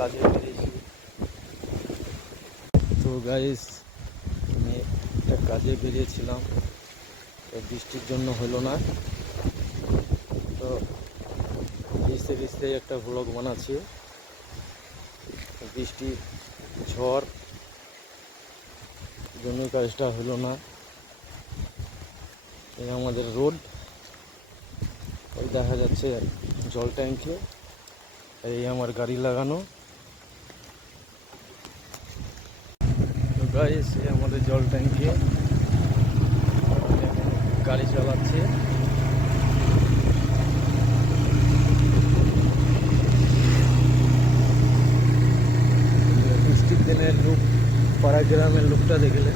কাজে বেরিয়েছি। তো গাইস, আমি একটা কাজে বেরিয়েছিলাম, তো বৃষ্টির জন্য হলো না। তো ভিজতে ভিজতে একটা ব্লগ বানাচ্ছি। বৃষ্টি ঝড় জন্য কাজটা হলো না। এই আমাদের রোড, ওই দেখা যাচ্ছে জল ট্যাঙ্কি, এই আমার গাড়ি লাগানো। তো গাইস, এই আমাদের জল ট্যাঙ্কি, গাড়ি চালাচ্ছে। বৃষ্টির দিনের লুক, পাড়া গ্রামের লুকটা দেখলে